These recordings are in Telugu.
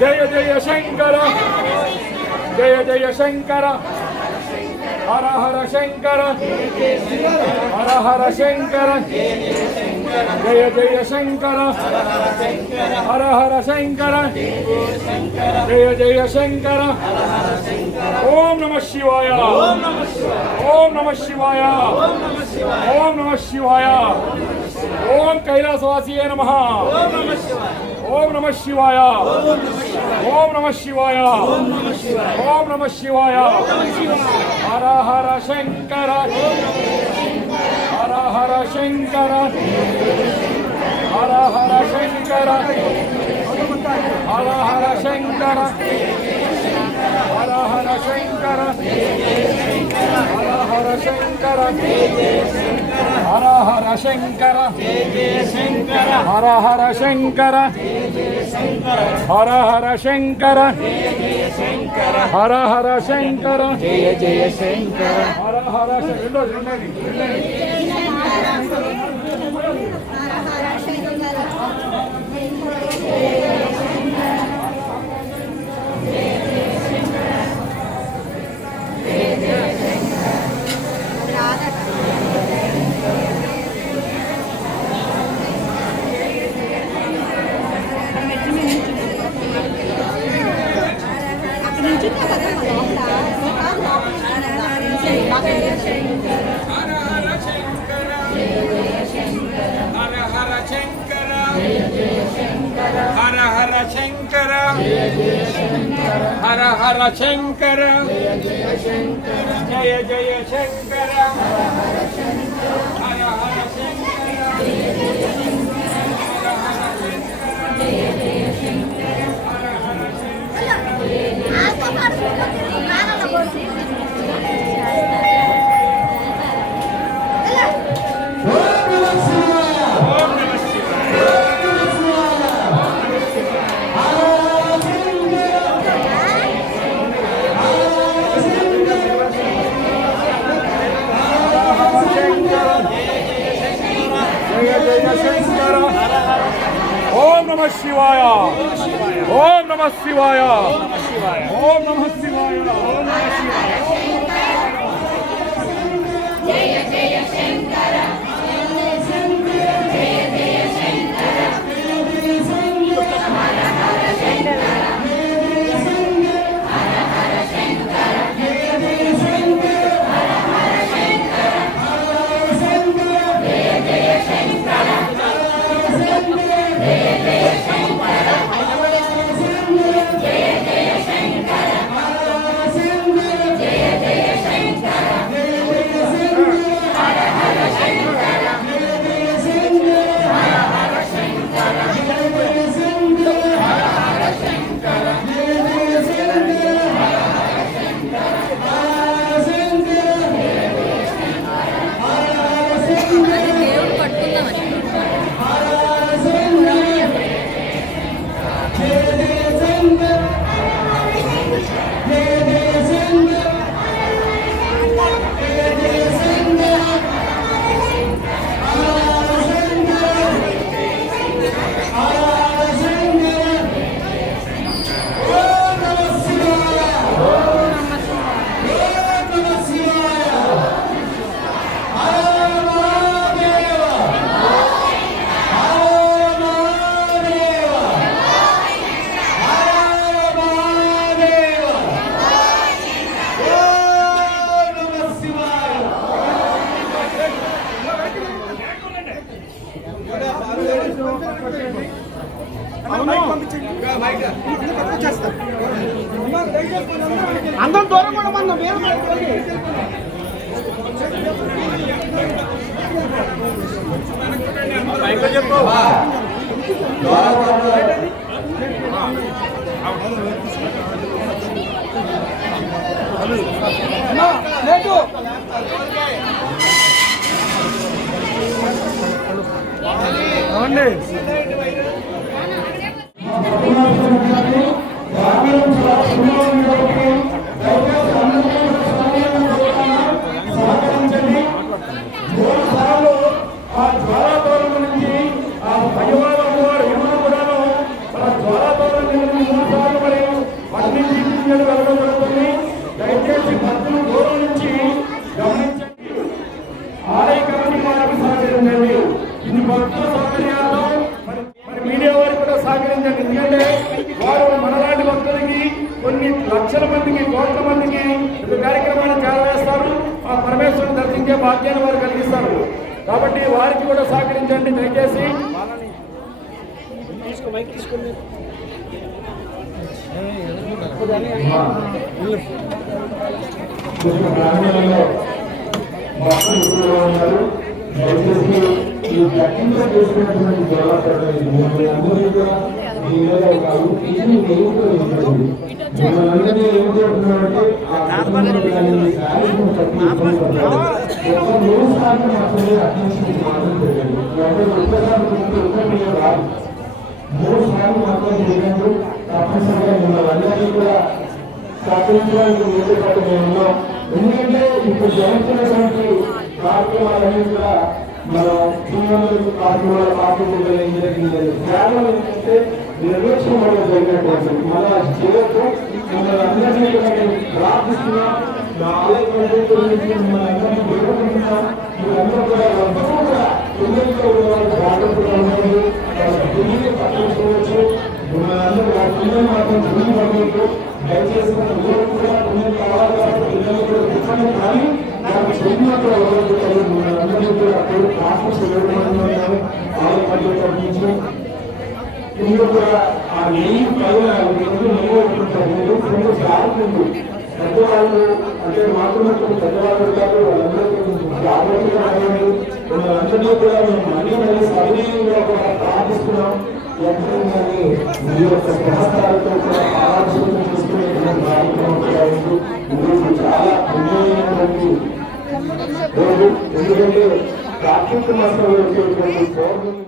जय जय शंकर जय जय शंकर हर हर शंकर हर हर शंकर जय जय शंकर हर हर शंकर जय जय शंकर ओम नमः शिवाय ओम नमः शिवाय ओम नमः शिवाय ओम कैलासवासी नमः ओम नमः शिवाय ओम नमः शिवाय ओम नमः शिवाय हर हर शंकर हर हर शंकर हर हर शंकर हर हर शंकर हर हर शंकर हर हर शंकर हर हर शंकर हर हर शंकर हर हर शंकर हर हर शंकर जय जय शंकर हर हर शंकर हर हर शंकर హర హర శంకర హర హర శంకర జయ జయ శంకర హర హర ఓం నమః శివాయ ఓం నమః శివాయ ఓం నమః శివాయ జయ జయ శంకర జయ జయ శంకర హర హర శంకర హర హర శంకర జయ జయ శంకర హర హర శంకర జయ జయ శంకర జయ జయ శంకర జయ జయ శంకర జయ జయ శంకర హర హర శంకర హర హర శంకర హర హర శంకర దేవుడు పట్టుకుందామని అందరం దూరం కూడా మనం చెప్పు లేదు అవునండి దయచేసి భక్తులు దూరం నుంచి గమనించండి. ఆలయ కమిటీ వారికి సహకరించండి. ఇది భక్తుల సౌకర్యాల్లో మరి మీడియా వారికి కూడా సహకరించండి. ఎందుకంటే వారు మనలాంటి భక్తులకి కొన్ని లక్షల మందికి కోట్ల మందికి ఈ కార్యక్రమాన్ని చేరవేస్తారు. ఆ పరమేశ్వరుని దర్శించే భాగ్యాన్ని వారు కలిగిస్తారు. కాబట్టి వారికి కూడా సహకరించండి దయచేసి. దయచేసి ఈ గట్టిగా చేసినటువంటి జవాబు అందరూ కూడా ఈ విధంగా కాదు ఇది మేము కూడా ఉంటుంది. మిమ్మల్ని ఏం చేస్తున్నామంటే ఆ మూడు సార్లు మాత్రమే అటెన్షన్ మాత్రం పెట్టండి. మూడు సార్లు మాత్రం చేయడంలో తప్పనిసరిగా మిమ్మల్ని అందరినీ కూడా సహకరించడానికి ముందు పాటు మేము ఉన్నాం. ఎందుకంటే ఇప్పుడు జరుగుతున్నటువంటి కార్యక్రమాలన్నీ కూడా మనం చిన్నలు కార్యక్రమాల పాల్గొనడం ఏం జరిగింది కేవలం ఏంటంటే నిర్లక్ష్యం వల్ల జరిగినటువంటి మన చేయొచ్చు. మిమ్మల్ని అందరినీ కూడా నేను ప్రార్థిస్తున్నా. నా ఆలయ గురించి మిమ్మల్ని అందరినీ వేడుకుంటున్నా. మీరందరూ కూడా అందరూ కూడా పిల్లలతో ఉన్న వాళ్ళు జాగ్రత్తగా ఉండండి. పిల్లల్ని పట్టించుకోవచ్చు. మిమ్మల్ని అందరూ వాళ్ళ పిల్లలు మాత్రం పిల్లలు పడవచ్చు. దయచేసి మన ఊరు కూడా పిల్లలు కావాలి కాబట్టి పిల్లలు కూడా చెప్పండి. కానీ నాకు చదివిన కూడా ఎవరు అందరినీ కూడా ప్రార్థన చేయడం ఆలయ పట్ల కింద కూడా ఆ నెయ్యి పైన నెయ్యి ఉంటుంటారు కొంచెం జాగ్రత్త పెద్దవాళ్ళు అంటే మాత్రమే పెద్దవాళ్ళు ఉంటారు వాళ్ళందరికీ కొంచెం జాగ్రత్తగా అడగండి వాళ్ళందరినీ కూడా మేము మళ్ళీ మళ్ళీ సవినయంగా కూడా ప్రార్థిస్తున్నాం ఎంతమంది మీ యొక్క సహకారాలతో కూడా ఆలోచన చేసుకునేటువంటి కార్యక్రమం కూడా ఉంది ఇందుకు చాలా పుణ్యమైనటువంటి రోజు ఎందుకంటే కార్తీక మాసంలో వచ్చేటువంటి పౌర్ణమి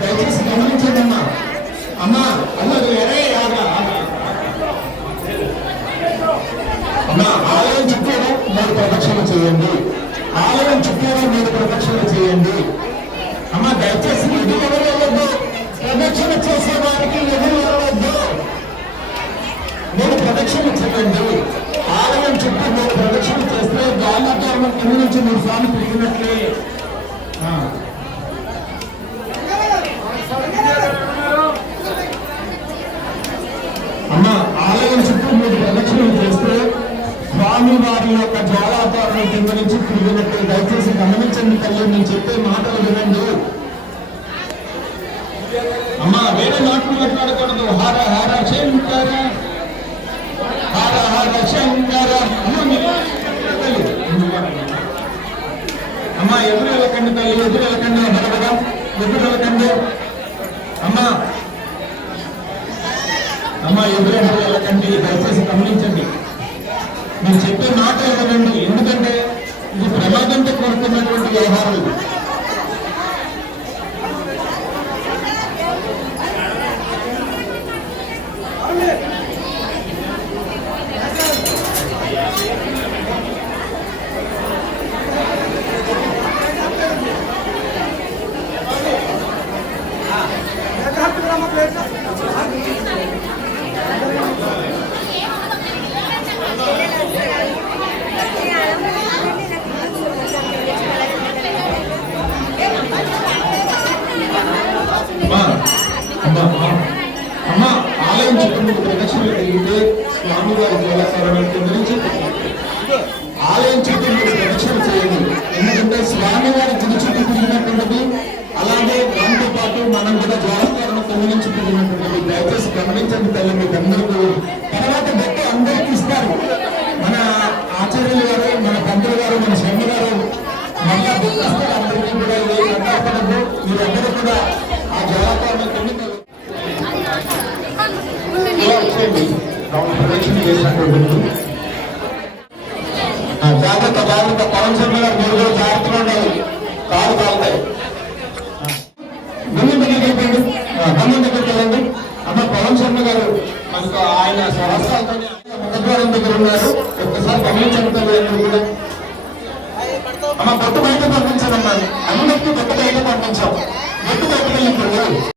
దయచేసి గమనించండి అమ్మా. అమ్మా అన్నది అమ్మా, ఆలయం చుట్టూరు మీరు ప్రదక్షిణ చేయండి. ఆలయం చుట్టూరు మీరు ప్రదక్షిణ చేయండి. అమ్మా దయచేసి ఎదురు వెళ్ళవద్దు. ప్రదక్షిణ చేసే వారికి ఎదురు వెళ్ళవద్దు. మీరు ప్రదక్షిణ చేయండి. ఆలయం చుట్టూ మీరు ప్రదక్షిణ చేస్తే గాలిద్వారం కింద నుంచి మీరు స్వామి తిరిగినట్లే. అమ్మా ఆలయం చుట్టూ మీరు ప్రదక్షిణ చేస్తే స్వామి వారి యొక్క జ్వాలాధారం కింద నుంచి తిరిగినట్టు. దయచేసి గమనించండి తల్లి, నేను చెప్పే మాటలు వినండి. అమ్మా వేరే మాటలు మాట్లాడకూడదు. హర హర శంకర, హర హర శంకర. అమ్మా ఎదురు వెళ్ళకండి తల్లి, ఎదురు వెళ్ళకండి. హరగా ఎదురు వెళ్ళకండి. అమ్మా అమ్మా ఎదురు వెళ్ళకండి. దయచేసి గమనించండి, మీరు చెప్పే మాట వినండి. ఎందుకంటే ఇది ప్రమాదంతో కోరుతున్నటువంటి వ్యవహారం ఇది. అమ్మా ఆలయం చుట్టూ ప్రదక్షిణ జరిగితే స్వామివారి దేవస్థానం కింద నుంచి ఆలయం చుట్టూ మీరు ప్రదక్షిణ చేయండి. ఎందుకంటే స్వామివారి గుడి చుట్టూ తిరిగినటువంటిది, అలాగే దాంతో పాటు మనం కూడా దేవస్థానం కింద నుంచి తిరిగినటువంటిది. దయచేసి గమనించండి తల్లి, మీకు అందరికీ తర్వాత బట్టి అందరికీ ఇస్తారు. మన ఆచార్యులు గారు, మన పంతులు గారు, మన స్వామి గారు మళ్ళా గుర్తిస్తారు. అందరికీ కూడా ఏపడద్దు. మీరందరూ కూడా ఆ దేవస్థానం కింద ప్రదక్షిణ చేసినటువంటి జాగ్రత్త జాగ్రత్త. పవన్ శర్మ గారు మీరు కూడా జాగ్రత్తగా ఉండాలి, కాలు కాలుతాయి. గమ్యం దగ్గరికి వెళ్ళండి, గమ్యం దగ్గరికి వెళ్ళండి. అమ్మ పవన్ శర్మ గారు మనకు ఆయన స్వహస్తాలతో ముఖద్వారం దగ్గర ఉన్నారు. ఒక్కసారి గమనించండి కూడా. అమ్మ బొట్టు బయట పంపించానమ్మా, అందరికీ బొట్టు బయట పంపించాం. బొట్టు బయటకు వెళ్ళిపోయి